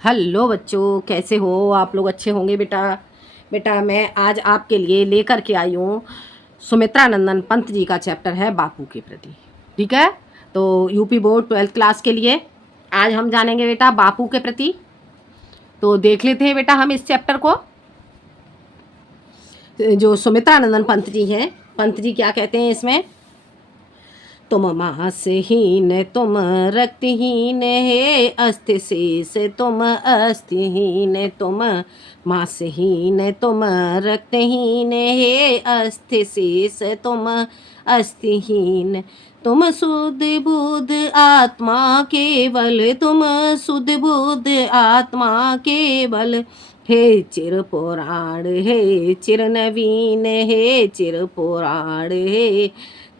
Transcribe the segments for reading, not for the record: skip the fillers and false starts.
Hello बच्चों, कैसे हो आप लोग? अच्छे होंगे बेटा। बेटा मैं आज आपके लिए लेकर के आई हूँ सुमित्रा नंदन पंत जी का चैप्टर है बापू के प्रति। ठीक है, तो यूपी बोर्ड 12th क्लास के लिए आज हम जानेंगे बेटा बापू के प्रति। तो देख लेते हैं बेटा हम इस चैप्टर को। जो सुमित्रा नंदन पंत जी हैं, पंत जी क्या कहते हैं इसमें? तुम मासहीन तुम रक्तहीन हे अस्थि शेष तुम अस्थिहीन तुम मासहीन तुम रक्तहीन हे अस्थि शेष तुम अस्थिहीन तुम शुद्ध बुद्ध आत्मा केवल तुम शुद्ध बुद्ध आत्मा केवल हे चिर पुराण हे चिर नवीन हे चिर पुराण हे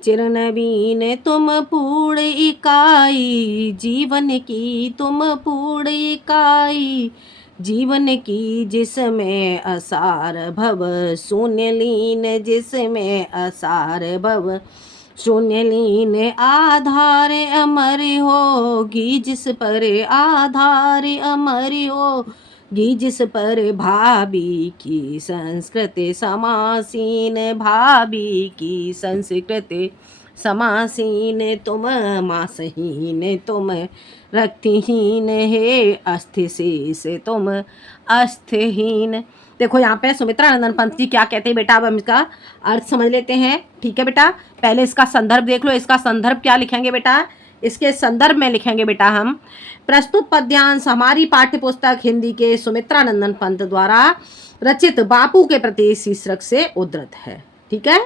चिर नवीन तुम पूर्ण इकाई जीवन की तुम पूर्ण इकाई जीवन की जिसमें असार भव शून्य लीन जिसमें असार भव शून्य लीन आधार अमर होगी जिस पर आधार अमर होगी जिस पर भाभी की संस्कृति समासीन भाभी की संस्कृति समासीन तुम मासहीन तुम रक्तहीन हे अस्थि शेष तुम अस्थिहीन। देखो यहाँ पे सुमित्रा नंदन पंत जी क्या कहते हैं बेटा, अब हम इसका अर्थ समझ लेते हैं। ठीक है बेटा, पहले इसका संदर्भ देख लो। इसका संदर्भ क्या लिखेंगे बेटा? इसके संदर्भ में लिखेंगे बेटा हम प्रस्तुत पद्यांश हमारी पाठ्य पुस्तक हिंदी के सुमित्रा नंदन पंत द्वारा रचित बापू के प्रति शीर्षक से उद्धृत है। ठीक है,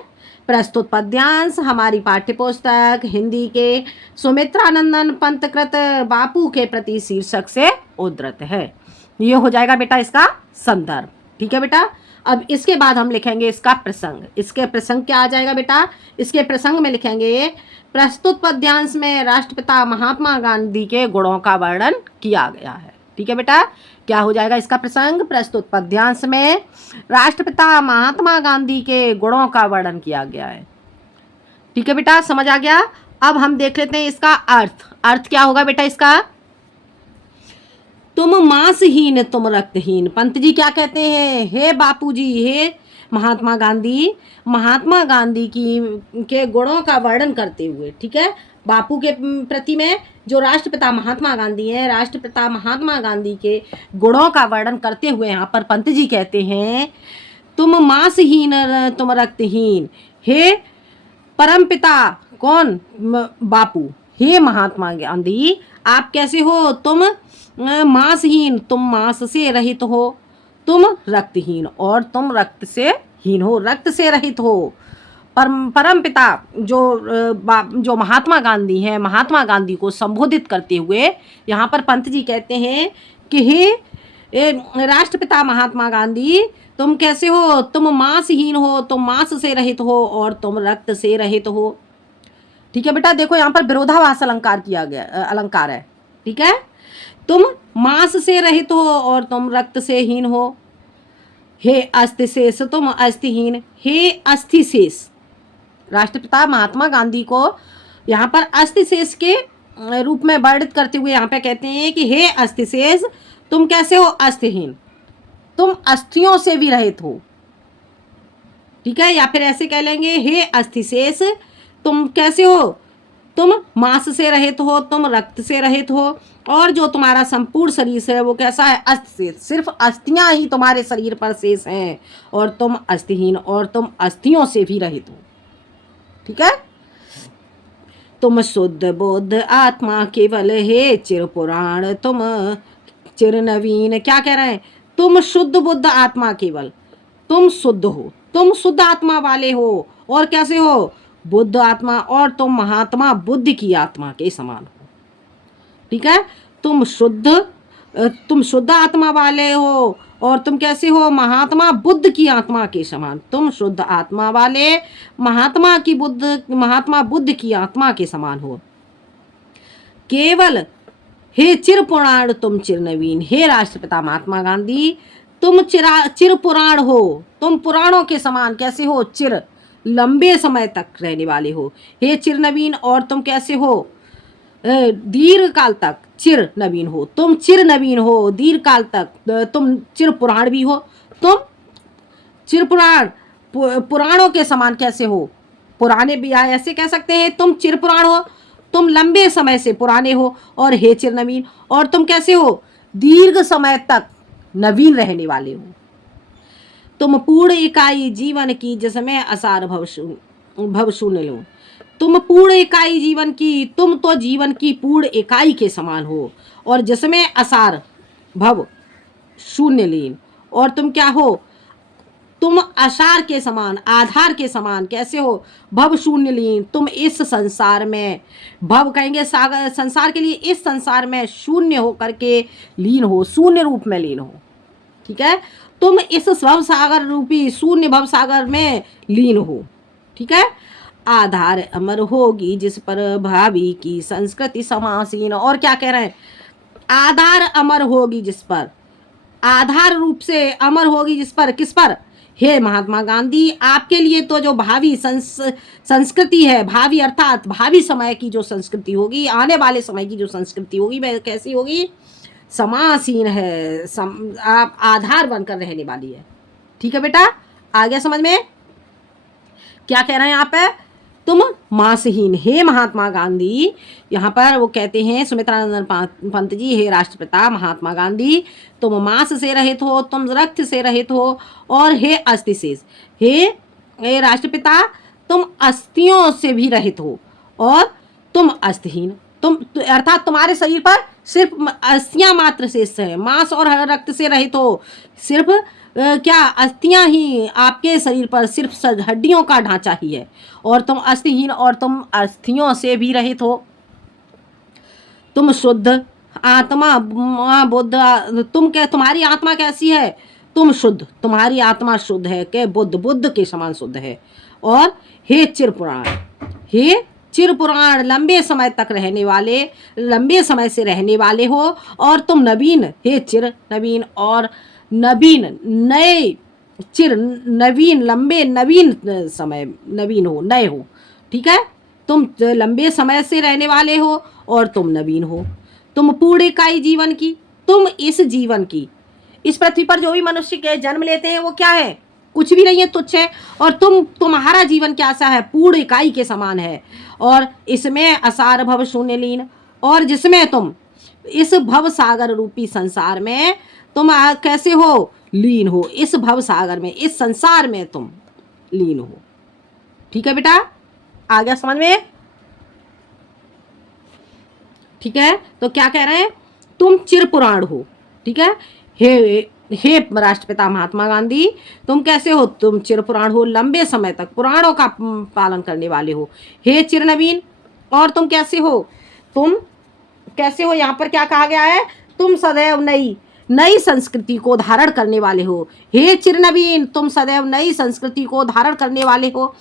प्रस्तुत पद्यांश हमारी पाठ्य पुस्तक हिंदी के सुमित्रा नंदन पंत कृत बापू के प्रति शीर्षक से उद्धृत है। ये हो जाएगा बेटा इसका संदर्भ। ठीक है बेटा, अब इसके बाद हम लिखेंगे इसका प्रसंग। इसके प्रसंग क्या आ जाएगा बेटा? इसके प्रसंग में लिखेंगे प्रस्तुत पद्यांश में राष्ट्रपिता महात्मा गांधी के गुणों का वर्णन किया गया है। ठीक है बेटा, क्या हो जाएगा इसका प्रसंग? प्रस्तुत पद्यांश में राष्ट्रपिता महात्मा गांधी के गुणों का वर्णन किया गया है। ठीक है बेटा, समझ आ गया। अब हम देख लेते हैं इसका अर्थ। अर्थ क्या होगा बेटा इसका? तुम मांसहीन तुम रक्तहीन। पंत जी क्या कहते हैं? हे बापूजी, हे महात्मा गांधी की के गुणों का वर्णन करते हुए, ठीक है, बापू के प्रति में जो राष्ट्रपिता महात्मा गांधी हैं, राष्ट्रपिता महात्मा गांधी के गुणों का वर्णन करते हुए यहाँ पर पंत जी कहते हैं तुम मांसहीन तुम रक्तहीन हे परमपिता। कौन? बापू। हे महात्मा गांधी, आप कैसे हो? तुम मांसहीन, तुम मांस से रहित हो, तुम रक्तहीन और तुम रक्त से हीन हो, रक्त से रहित हो। परम पिता जो महात्मा गांधी हैं, महात्मा गांधी को संबोधित करते हुए यहाँ पर पंत जी कहते हैं कि हे राष्ट्रपिता महात्मा गांधी, तुम कैसे हो? तुम मांसहीन हो, तुम मांस से रहित हो और तुम रक्त से रहित हो। ठीक है बेटा, देखो यहाँ पर विरोधाभास अलंकार किया गया, अलंकार है। ठीक है, तुम मांस से रहित हो और तुम रक्त से हीन हो। हे अस्थि शेष तुम अस्थिहीन। हे अस्थि शेष, राष्ट्रपिता महात्मा गांधी को यहाँ पर अस्थि शेष के रूप में वर्णित करते हुए यहाँ पे कहते हैं कि हे अस्थि शेष, तुम कैसे हो? अस्थिहीन, तुम अस्थियों से भी रहित हो। ठीक है, या फिर ऐसे कह लेंगे हे अस्थि शेष, तुम कैसे हो? तुम मांस से रहित हो, तुम रक्त से रहित हो और जो तुम्हारा संपूर्ण शरीर है वो कैसा है? अस्थि शेष। सिर्फ अस्थियां ही तुम्हारे शरीर पर शेष हैं और तुम अस्थिहीन और तुम अस्थियों से भी रहित हो। ठीक है, तुम शुद्ध बुद्ध आत्मा केवल हे चिर पुराण तुम चिर नवीन। क्या कह रहे हैं? तुम शुद्ध बुद्ध आत्मा केवल, तुम शुद्ध हो, तुम शुद्ध आत्मा वाले हो और कैसे हो? बुद्ध आत्मा और तुम महात्मा बुद्ध की आत्मा के समान हो। ठीक है, तुम शुद्ध आत्मा वाले हो और तुम कैसे हो? महात्मा बुद्ध की आत्मा के समान। तुम शुद्ध आत्मा वाले महात्मा बुद्ध की आत्मा के समान हो। केवल हे चिर पुराण तुम चिर नवीन। हे राष्ट्रपिता महात्मा गांधी, तुम चिर पुराण हो, तुम पुराणों के समान कैसे हो? चिर, लंबे समय तक रहने वाले हो। हे चिर नवीन, और तुम कैसे हो? दीर्घ काल तक चिर नवीन हो, तुम चिर नवीन हो दीर्घ काल तक, तुम चिर पुराण भी हो, तुम चिर पुराण पुराणों के समान कैसे हो, पुराने भी आए ऐसे कह सकते हैं, तुम चिर पुराण हो, तुम लंबे समय से पुराने हो, और हे चिर नवीन, और तुम कैसे हो, दीर्घ समय तक नवीन रहने वाले हो। तुम पूर्ण इकाई जीवन की जिसमें असार भव शून्य लो, तुम पूर्ण इकाई जीवन की, तुम तो जीवन की पूर्ण इकाई के समान हो, और जिसमें असार भव शून्य लीन, और तुम क्या हो, तुम आसार के समान, आधार के समान कैसे हो, भव शून्य लीन, तुम इस संसार में, भव कहेंगे सागर संसार के लिए, इस संसार में शून्य हो करके लीन हो, शून्य रूप में लीन हो, ठीक है, तुम इस भव सागर रूपी शून्य भव सागर में लीन हो, ठीक है। आधार अमर होगी जिस पर भावी की संस्कृति समासीन, और क्या कह रहे हैं, आधार अमर होगी जिस पर, आधार रूप से अमर होगी जिस पर, किस पर, हे महात्मा गांधी, आपके लिए तो जो भावी संस्कृति है, भावी अर्थात भावी समय की जो संस्कृति होगी, आने वाले समय की जो संस्कृति होगी वह कैसी होगी, समासीन है, आप आधार बनकर रहने वाली है, ठीक है बेटा, आ गया समझ में। क्या कह रहे हैं यहाँ पे, तुम मांसहीन, हे महात्मा गांधी, यहाँ पर वो कहते हैं सुमित्रानंद पंत जी, हे राष्ट्रपिता महात्मा गांधी, तुम मांस से रहित हो, तुम रक्त से रहित हो, और हे अस्थि शेष, हे राष्ट्रपिता, तुम अस्थियों से भी रहित हो, और तुम अस्थिहीन, तुम अर्थात तुम्हारे शरीर पर सिर्फ अस्थियां मात्र शेष है, मांस और रक्त से रहित हो, सिर्फ क्या अस्थियां ही आपके शरीर पर, सिर्फ हड्डियों का ढांचा ही है, और तुम अस्थिहीन, और तुम अस्थियों से भी रहित हो, तुम शुद्ध आत्मा बुद्ध, तुम क्या, तुम्हारी आत्मा कैसी है, तुम शुद्ध, तुम्हारी आत्मा शुद्ध है, के बुद्ध के समान शुद्ध है, और हे चिर पुराण, हे चिर पुराण, लंबे समय तक रहने वाले, लंबे समय से रहने वाले हो, और तुम नवीन, हे चिर नवीन, और नवीन नए, चिर नवीन लंबे, नवीन समय नवीन हो, नए हो, ठीक है, तुम लंबे समय से रहने वाले हो, और तुम नवीन हो, तुम पूर्ण इकाई जीवन की, तुम इस जीवन की, इस पृथ्वी पर जो भी मनुष्य के जन्म लेते हैं वो क्या है, कुछ भी नहीं है, तुच्छ है, और तुम्हारा जीवन कैसा है, पूर्ण इकाई के समान है, और इसमें असार भव शून्य लीन, और जिसमें तुम इस भव सागर रूपी संसार में तुम कैसे हो, लीन हो, इस भव सागर में, इस संसार में तुम लीन हो, ठीक है बेटा, आ गया समझ में, ठीक है। तो क्या कह रहे हैं, तुम चिर पुराण हो, ठीक है, हे राष्ट्रपिता महात्मा गांधी, तुम कैसे हो, तुम चिर पुराण हो, लंबे समय तक पुराणों का पालन करने वाले हो, हे चिर नवीन, और तुम कैसे हो, तुम कैसे हो, यहाँ पर क्या कहा गया है, तुम सदैव नई संस्कृति को धारण करने वाले हो, हे चिर नवीन, तुम सदैव नई संस्कृति को धारण करने वाले हो,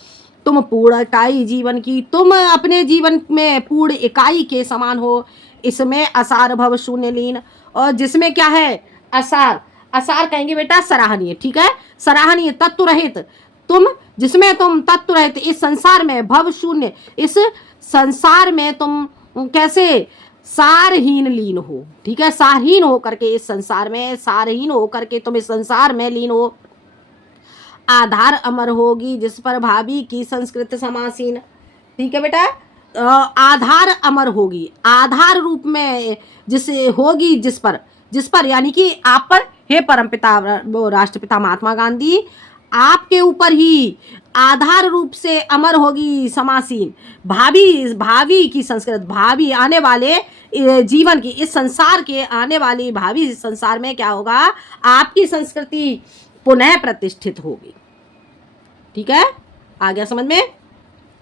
तुम पूर्ण इकाई जीवन की, तुम अपने जीवन में पूर्ण इकाई के समान हो, इसमें असार भव शून्य लीन, और जिसमें क्या है, असार, असार कहेंगे बेटा सराहनीय, ठीक है, सराहनीय तत्व रहित, तुम जिसमें तुम तत्व रहित, इस संसार में भव शून्य, इस संसार में तुम कैसे सारहीन लीन हो, ठीक है, सारहीन हो करके इस संसार में, सारहीन हो करके तुम इस संसार में लीन हो, आधार अमर होगी जिस पर भाभी की संस्कृत समासीन, ठीक है बेटा, आधार अमर होगी, आधार रूप में जिसे होगी, जिस पर यानी कि आप पर, हे परमपिता राष्ट्रपिता महात्मा गांधी, आपके ऊपर ही आधार रूप से अमर होगी समासीन, भावी की संस्कृत, भावी आने वाले जीवन की, इस संसार के आने वाली भावी संसार में क्या होगा, आपकी संस्कृति पुनः प्रतिष्ठित होगी, ठीक है, आ गया समझ में,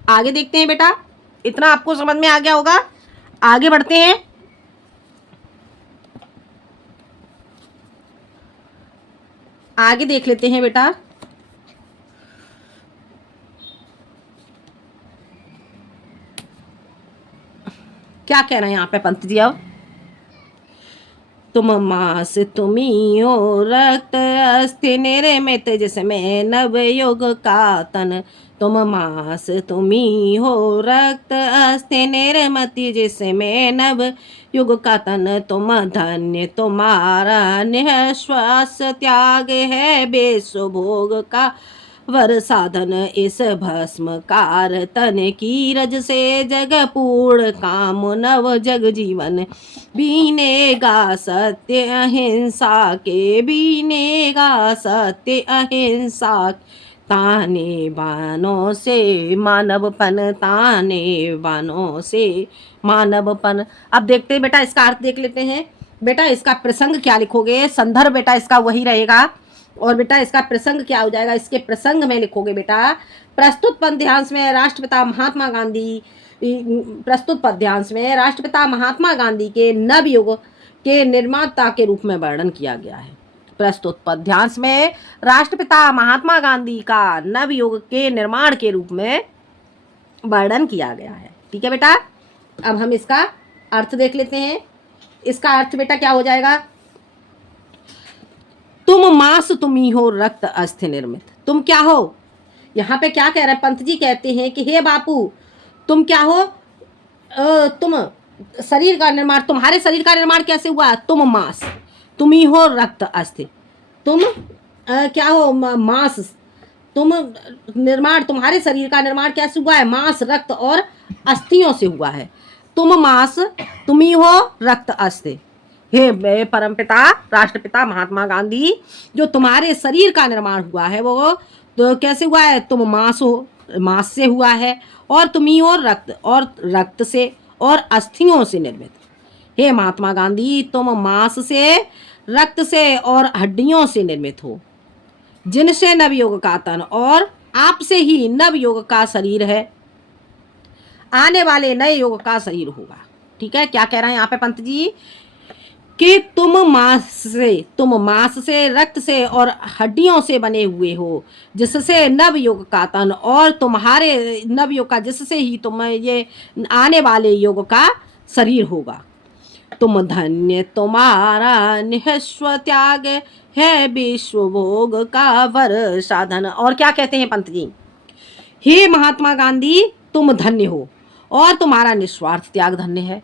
आगे देखते हैं बेटा, इतना आपको समझ में आ गया होगा, आगे बढ़ते हैं, आगे देख लेते हैं बेटा, क्या कह रहे हैं यहाँ पे पंत जी, अब तुम मास तुम्ही हो रक्त अस्थि निर्मित जिसमें नव युग का तन, तुम मास तुम्ही हो रक्त अस्थि निर्मित जिसमें नव युग का तन तुम धन्य, तुम्हारा निःश्वास त्याग है बेसु भोग का वर साधन। इस भस्म कार तन की रज से जग पूर्ण काम नव जग जीवन। बीनेगा सत्य अहिंसा के, बीनेगा सत्य अहिंसा, ताने बानों से मानवपन, ताने बानों से मानवपन। अब देखते हैं बेटा, इसका अर्थ देख लेते हैं। बेटा इसका प्रसंग क्या लिखोगे, संदर्भ बेटा इसका वही रहेगा, और बेटा इसका प्रसंग क्या हो जाएगा, इसके प्रसंग में लिखोगे बेटा प्रस्तुत पद्यांश में राष्ट्रपिता महात्मा गांधी, प्रस्तुत पद्यांश में राष्ट्रपिता महात्मा गांधी के नवयुग के निर्माता के रूप में वर्णन किया गया है। प्रस्तुत पद्यांश में राष्ट्रपिता महात्मा गांधी का नवयुग के निर्माण के रूप में वर्णन किया गया है। ठीक है बेटा, अब हम इसका अर्थ देख लेते हैं। इसका अर्थ बेटा क्या हो जाएगा, तुम मांस तुम्ही हो रक्त अस्थि निर्मित। तुम क्या हो, यहाँ पे क्या कह रहे हैं पंत जी, कहते हैं कि हे बापू तुम क्या हो, तुम शरीर का निर्माण, तुम्हारे शरीर का निर्माण कैसे हुआ, तुम मांस, तुम ही हो रक्त अस्थि, तुम क्या हो मांस, तुम निर्माण, तुम्हारे शरीर का निर्माण कैसे हुआ है, मांस रक्त और अस्थियों से हुआ है। तुम मांस तुम ही हो रक्त अस्थि। हे परमपिता राष्ट्रपिता महात्मा गांधी, जो तुम्हारे शरीर का निर्माण हुआ है वो तो कैसे हुआ है, तुम मांस हो, मांस से हुआ है, और तुम ही हो रक्त, और रक्त से और अस्थियों से निर्मित। हे महात्मा गांधी, तुम मांस से, रक्त से और हड्डियों से निर्मित हो, जिनसे नवयुग का तन और आपसे ही नवयुग का शरीर है, आने वाले नए युग का शरीर होगा। ठीक है, क्या कह रहे हैं यहाँ पे पंत जी कि तुम मांस से रक्त से और हड्डियों से बने हुए हो, जिससे नवयुग का तन, और तुम्हारे नवयुग का, जिससे ही तुम ये आने वाले युग का शरीर होगा। तुम धन्य, तुम्हारा निःस्व त्याग है विश्व भोग का वर साधन। और क्या कहते हैं पंत जी, हे महात्मा गांधी तुम धन्य हो और तुम्हारा निस्वार्थ त्याग धन्य है।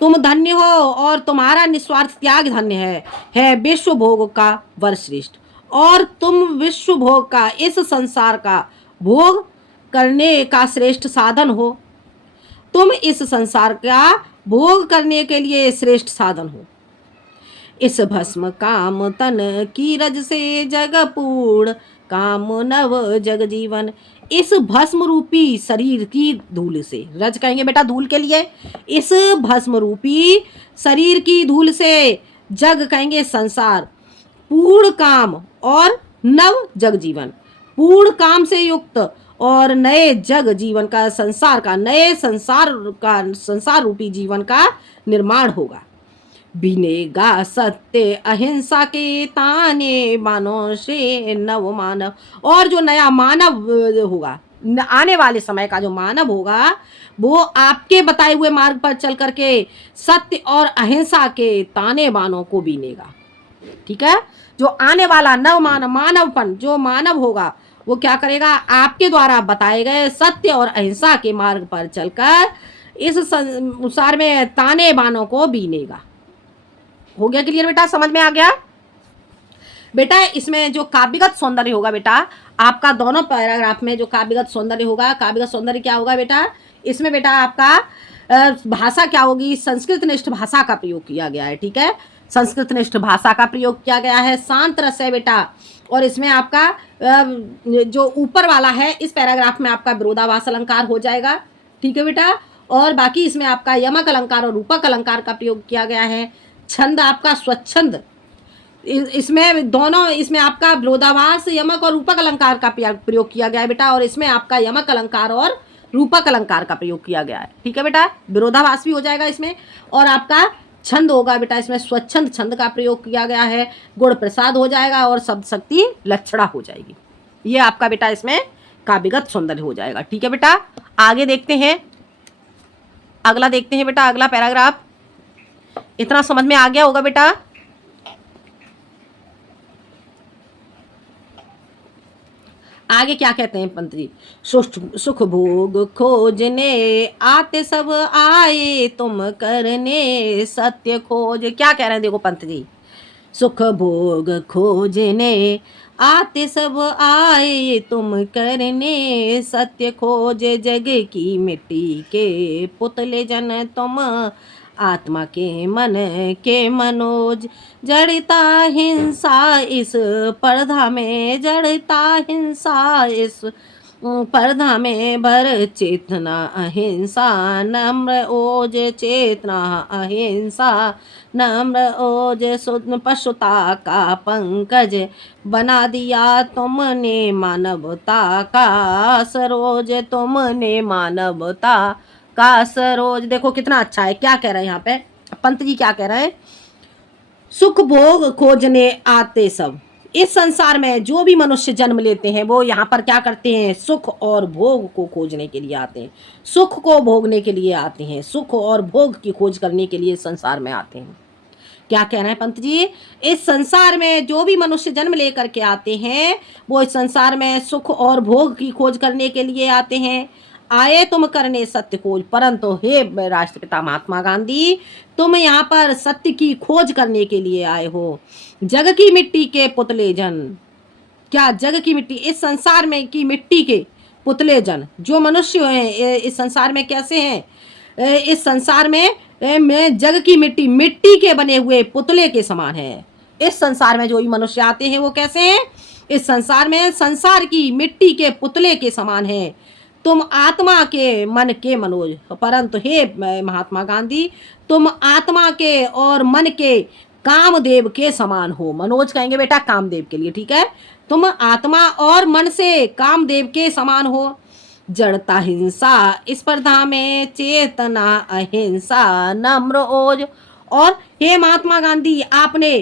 तुम धन्य हो और तुम्हारा निस्वार्थ त्याग धन्य है विश्व भोग का वर श्रेष्ठ, और तुम विश्व भोग का, इस संसार का भोग करने का श्रेष्ठ साधन हो। तुम इस संसार का भोग करने के लिए श्रेष्ठ साधन हो। इस भस्म काम तन की रज से जग पूर्ण काम नव जग जीवन। इस भस्म रूपी शरीर की धूल से, रज कहेंगे बेटा धूल के लिए, इस भस्म रूपी शरीर की धूल से, जग कहेंगे संसार, पूर्ण काम और नव जग जीवन, पूर्ण काम से युक्त और नए जग जीवन का, संसार का, नए संसार रूपी जीवन का निर्माण होगा। बिनेगा सत्य अहिंसा के ताने मानव से नव मानव। और जो नया मानव होगा, आने वाले समय का जो मानव होगा, वो आपके बताए हुए मार्ग पर चल करके सत्य और अहिंसा के ताने बानों को बीनेगा। ठीक है, जो आने वाला नव मानवपन, जो मानव होगा वो क्या करेगा, आपके द्वारा बताए गए सत्य और अहिंसा के मार्ग पर चलकर इस संसार में ताने बानों को बीनेगा। हो गया क्लियर बेटा, समझ में आ गया बेटा। इसमें जो काव्यगत सौंदर्य होगा बेटा, आपका दोनों पैराग्राफ में जो काव्यगत सौंदर्य होगा, काव्यगत सौंदर्य क्या होगा बेटा, इसमें बेटा आपका भाषा क्या होगी, संस्कृत निष्ठ भाषा का प्रयोग किया गया है। ठीक है, संस्कृत निष्ठ भाषा का प्रयोग किया गया है, शांत रस है बेटा। और इसमें आपका जो ऊपर वाला है इस पैराग्राफ में आपका विरोधाभास अलंकार हो जाएगा। ठीक है बेटा, और बाकी इसमें आपका यमक अलंकार और रूपक अलंकार का प्रयोग किया गया है। छंद आपका स्वच्छंद, इसमें दोनों, इसमें आपका विरोधाभास यमक और रूपक अलंकार का प्रयोग किया गया है बेटा, और इसमें आपका यमक अलंकार और रूपक अलंकार का प्रयोग किया गया है। ठीक है बेटा, विरोधाभास भी हो जाएगा इसमें, और आपका छंद होगा बेटा, इसमें स्वच्छंद छंद का प्रयोग किया गया है, गुण प्रसाद हो जाएगा और शब्द शक्ति लक्षणा हो जाएगी। ये आपका बेटा इसमें काव्यगत सौंदर्य हो जाएगा। ठीक है बेटा, आगे देखते हैं, अगला देखते हैं बेटा, अगला पैराग्राफ। इतना समझ में आ गया होगा बेटा। आगे क्या कहते हैं पंत जी, सुख भोग खोजने आते सब आए तुम करने सत्य खोज। क्या कह रहे हैं देखो पंत जी, सुख भोग खोजने आते सब आए तुम करने सत्य खोज। जग की मिट्टी के पुतले जन तुम आत्मा के मन के मनोज। जड़ता हिंसा इस पर्दा में, जड़ता हिंसा इस पर्दा में भर चेतना अहिंसा नम्र ओज। चेतना अहिंसा नम्र ओज। पशुता का पंकज बना दिया तुमने मानवता का सरोज। तुमने मानवता का सरोज। देखो कितना अच्छा है, क्या कह रहे हैं यहाँ पे पंत जी, क्या कह रहे हैं, सुख भोग खोजने आते सब। इस संसार में जो भी मनुष्य जन्म लेते हैं वो यहाँ पर क्या करते हैं, सुख और भोग को खोजने के लिए आते हैं, सुख को भोगने के लिए आते हैं, सुख और भोग की खोज करने के लिए संसार में आते हैं। क्या कहना है पंत जी, इस संसार में जो भी मनुष्य जन्म लेकर के आते हैं वो इस संसार में सुख और भोग की खोज करने के लिए आते हैं। आए तुम करने सत्य खोज, परंतु हे राष्ट्रपिता महात्मा गांधी, तुम यहाँ पर सत्य की खोज करने के लिए आए हो। जग की मिट्टी के पुतले जन, क्या जग की मिट्टी, इस संसार में की मिट्टी के पुतले जन जो मनुष्य हैं इस संसार में कैसे हैं, इस संसार में जग की मिट्टी, मिट्टी के बने हुए पुतले के समान है। इस संसार में जो भी मनुष्य आते हैं वो कैसे हैं, इस संसार में संसार की मिट्टी के पुतले के समान है। तुम आत्मा के मन के मनोज, परंतु हे महात्मा गांधी, तुम आत्मा के और मन के कामदेव के समान हो। मनोज कहेंगे बेटा कामदेव के लिए, ठीक है। तुम आत्मा और मन से कामदेव के समान हो। जड़ता हिंसा स्पर्धा में चेतना अहिंसा नम्र ओज। और हे महात्मा गांधी, आपने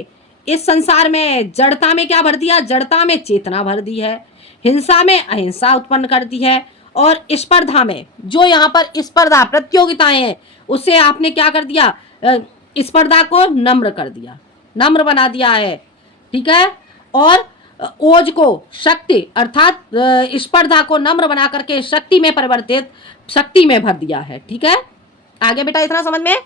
इस संसार में जड़ता में क्या भर दिया, जड़ता में चेतना भर दी है, हिंसा में अहिंसा उत्पन्न कर दी है, और स्पर्धा में जो यहाँ पर स्पर्धा प्रतियोगिताएं हैं उससे आपने क्या कर दिया, स्पर्धा को नम्र कर दिया, नम्र बना दिया है, ठीक है। और ओज को शक्ति अर्थात स्पर्धा को नम्र बना करके शक्ति में परिवर्तित, शक्ति में भर दिया है, ठीक है। आगे बेटा इतना समझ में,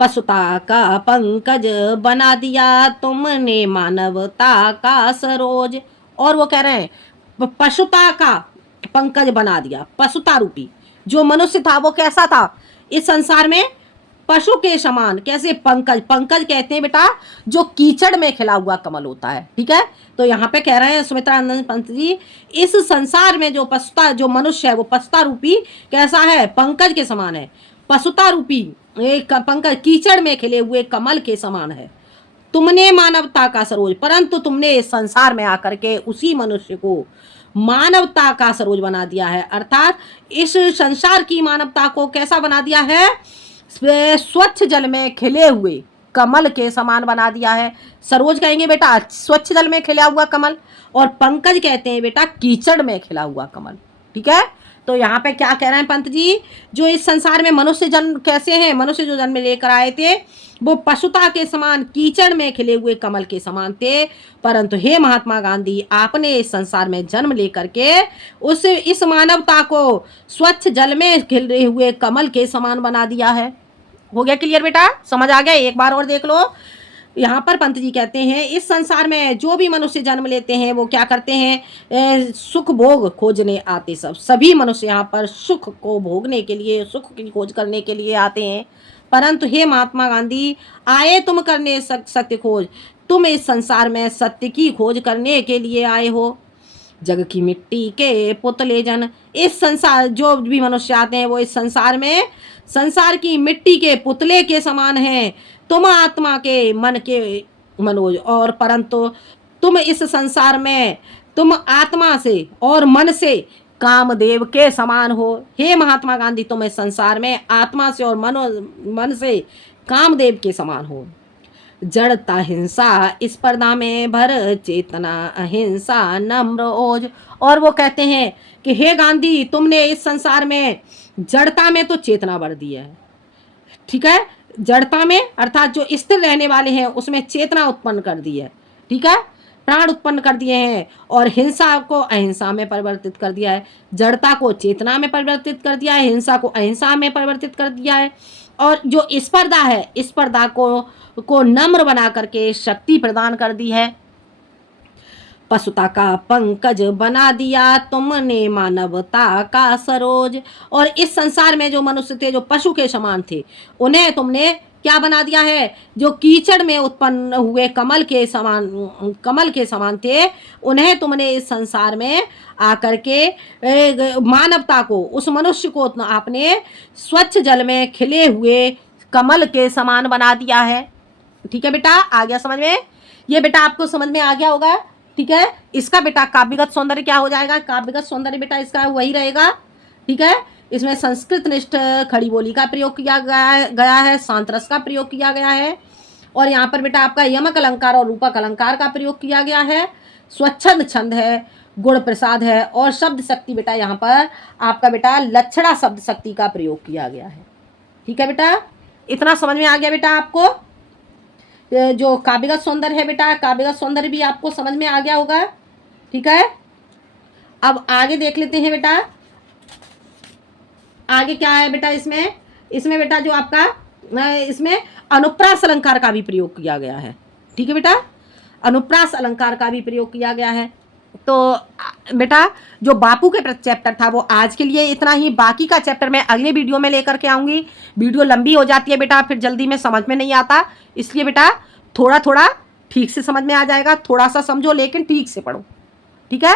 पशुता का पंकज बना दिया तुमने मानवता का सरोज। और वो कह रहे हैं पशुता का पंकज बना दिया, पशुता रूपी जो मनुष्य था वो कैसा था, इस संसार में पशु के समान। कैसे, पंकज, पंकज कहते हैं बेटा जो कीचड़ में खिला हुआ कमल होता है, ठीक है। तो यहाँ पे कह रहे हैं सुमित्रानंद पंत जी, इस संसार में जो पशुता, जो मनुष्य है वो पशुता रूपी कैसा है, पंकज के समान है। पशुता रूपी एक पंकज कीचड़ में खिले हुए कमल के समान है। तुमने मानवता का सरोज, परंतु तुमने इस संसार में आकर के उसी मनुष्य को मानवता का सरोज बना दिया है, अर्थात इस संसार की मानवता को कैसा बना दिया है, स्वच्छ जल में खिले हुए कमल के समान बना दिया है। सरोज कहेंगे बेटा स्वच्छ जल में खिला हुआ कमल, और पंकज कहते हैं बेटा कीचड़ में खिला हुआ कमल, ठीक है। तो यहाँ पे क्या कह रहे हैं पंत जी, जो इस संसार में मनुष्य जन्म कैसे हैं, मनुष्य जो जन्म लेकर आए थे वो पशुता के समान कीचड़ में खिले हुए कमल के समान थे, परंतु हे महात्मा गांधी, आपने इस संसार में जन्म लेकर के इस मानवता को स्वच्छ जल में खिले हुए कमल के समान बना दिया है। हो गया क्लियर बेटा, समझ आ गया, एक बार और देख लो। यहाँ पर पंत जी कहते हैं इस संसार में जो भी मनुष्य जन्म लेते हैं वो क्या करते हैं, सुख भोग खोजने आते सब, सभी मनुष्य यहाँ पर सुख को भोगने के लिए, सुख की खोज करने के लिए आते हैं। परंतु हे महात्मा गांधी, आए तुम करने सत्य खोज, तुम इस संसार में सत्य की खोज करने के लिए आए हो। जग की मिट्टी के पुतले जन, इस संसार जो भी मनुष्य आते हैं वो इस संसार में संसार की मिट्टी के पुतले के समान हैं। तुम आत्मा के मन के मनोज, और परंतु तुम इस संसार में तुम आत्मा से और मन से कामदेव के समान हो। हे महात्मा गांधी, तुम इस संसार में आत्मा से और मन से कामदेव के समान हो। जड़ता हिंसा स्पर्धा में भर चेतना अहिंसा नम्र ओज। और वो कहते हैं कि हे गांधी, तुमने इस संसार में जड़ता में तो चेतना भर दी है, ठीक है, जड़ता में अर्थात जो स्थिर रहने वाले हैं उसमें चेतना उत्पन्न कर दी है, ठीक है। प्राण उत्पन्न कर दिए हैं, और हिंसा को अहिंसा में परिवर्तित कर दिया है, जड़ता को चेतना में परिवर्तित कर दिया है, हिंसा को अहिंसा में परिवर्तित कर दिया है, और जो स्पर्धा है, स्पर्धा को नम्र बना करके शक्ति प्रदान कर दी है। पशुता का पंकज बना दिया तुमने मानवता का सरोज। और इस संसार में जो मनुष्य थे, जो पशु के समान थे, उन्हें तुमने क्या बना दिया है? जो कीचड़ में उत्पन्न हुए कमल के समान थे, उन्हें तुमने इस संसार में आकर के मानवता को, उस मनुष्य को आपने स्वच्छ जल में खिले हुए कमल के समान बना दिया है। ठीक है बेटा, आ गया समझ में? ये बेटा आपको समझ में आ गया होगा। ठीक है, इसका बेटा काव्यगत सौंदर्य क्या हो जाएगा? काव्यगत सौंदर्य बेटा इसका वही रहेगा। ठीक है, इसमें संस्कृत निष्ठ खड़ी बोली का प्रयोग किया गया है, शांत रस का प्रयोग किया गया है, और यहाँ पर बेटा आपका यमक अलंकार और रूपक अलंकार का प्रयोग किया गया है, स्वच्छंद छंद है, गुण प्रसाद है, और शब्द शक्ति बेटा यहाँ पर आपका बेटा लक्षणा शब्द शक्ति का प्रयोग किया गया है। ठीक है बेटा, इतना समझ में आ गया बेटा आपको? जो काव्यगत सौंदर्य है बेटा, काव्यगत सौंदर्य भी आपको समझ में आ गया होगा। ठीक है, अब आगे देख लेते हैं बेटा, आगे क्या है बेटा इसमें बेटा जो आपका इसमें अनुप्रास अलंकार का भी प्रयोग किया गया है। ठीक है बेटा, अनुप्रास अलंकार का भी प्रयोग किया गया है। तो बेटा जो बापू के चैप्टर था वो आज के लिए इतना ही, बाकी का चैप्टर मैं अगले वीडियो में लेकर के आऊँगी। वीडियो लंबी हो जाती है बेटा, फिर जल्दी में समझ में नहीं आता, इसलिए बेटा थोड़ा थोड़ा ठीक से समझ में आ जाएगा, थोड़ा सा समझो लेकिन ठीक से पढ़ो। ठीक है,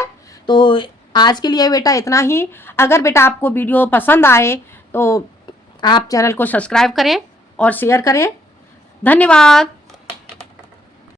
तो आज के लिए बेटा इतना ही। अगर बेटा आपको वीडियो पसंद आए तो आप चैनल को सब्सक्राइब करें और शेयर करें। धन्यवाद।